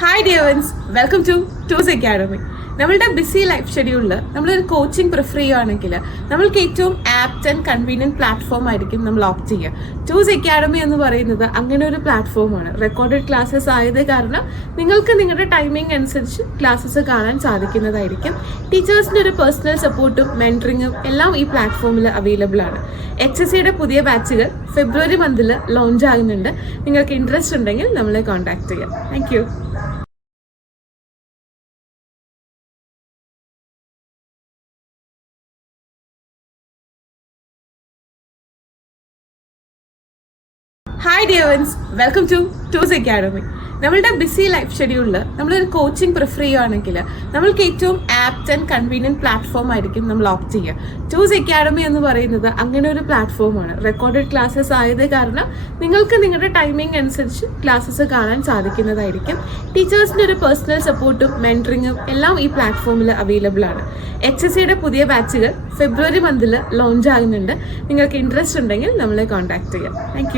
Hi dear ones welcome to Tools Academy നമ്മളുടെ busy life ഷെഡ്യൂളിൽ നമ്മളൊരു കോച്ചിങ് പ്രിഫർ ചെയ്യുകയാണെങ്കിൽ നമ്മൾക്ക് ഏറ്റവും ആപ്റ്റ് ആൻഡ് കൺവീനിയന്റ് പ്ലാറ്റ്ഫോം ആയിരിക്കും നമ്മൾ ഓപ്റ്റ് ചെയ്യുക. ടൂസ് അക്കാഡമി എന്ന് പറയുന്നത് അങ്ങനെ ഒരു പ്ലാറ്റ്ഫോമാണ് റെക്കോർഡഡ് ക്ലാസ്സസ് ആയത് കാരണം നിങ്ങൾക്ക് നിങ്ങളുടെ ടൈമിംഗ് അനുസരിച്ച് ക്ലാസ്സസ് കാണാൻ സാധിക്കുന്നതായിരിക്കും. ടീച്ചേഴ്സിന്റെ ഒരു പേഴ്സണൽ സപ്പോർട്ടും മെന്ററിങ്ങും എല്ലാം ഈ പ്ലാറ്റ്ഫോമിൽ അവൈലബിൾ ആണ്. എച്ച് എസ് സിയുടെ പുതിയ ബാച്ചുകൾ ഫെബ്രുവരി മന്തിൽ ലോഞ്ച് ആകുന്നുണ്ട്. നിങ്ങൾക്ക് ഇൻട്രസ്റ്റ് ഉണ്ടെങ്കിൽ നമ്മളെ കോൺടാക്ട് ചെയ്യാം. Thank hi ഡിയവൻസ് welcome to two's academy നമ്മളുടെ ബിസി ലൈഫ് ഷെഡ്യൂളിൽ നമ്മളൊരു കോച്ചിങ് പ്രിഫർ ചെയ്യുകയാണെങ്കിൽ നമ്മൾക്ക് ഏറ്റവും ആപ്റ്റ് ആൻഡ് കൺവീനിയന്റ് പ്ലാറ്റ്ഫോം ആയിരിക്കും നമ്മൾ ഓപ്റ്റ് ചെയ്യുക. ചൂസ് അക്കാഡമി എന്ന് പറയുന്നത് അങ്ങനെ ഒരു പ്ലാറ്റ്ഫോമാണ് റെക്കോർഡഡ് ക്ലാസ്സസ് ആയത് കാരണം നിങ്ങൾക്ക് നിങ്ങളുടെ ടൈമിംഗ് അനുസരിച്ച് ക്ലാസ്സസ് കാണാൻ സാധിക്കുന്നതായിരിക്കും. ടീച്ചേഴ്സിന്റെ ഒരു പേഴ്സണൽ സപ്പോർട്ടും മെന്ററിങ്ങും എല്ലാം ഈ പ്ലാറ്റ്ഫോമിൽ അവൈലബിൾ ആണ്. എച്ച് എസ് സിയുടെ പുതിയ ബാച്ചുകൾ ഫെബ്രുവരി മന്തിൽ ലോഞ്ച് ആകുന്നുണ്ട്. നിങ്ങൾക്ക് ഇൻട്രസ്റ്റ് ഉണ്ടെങ്കിൽ നമ്മളെ കോൺടാക്ട് ചെയ്യാം. താങ്ക്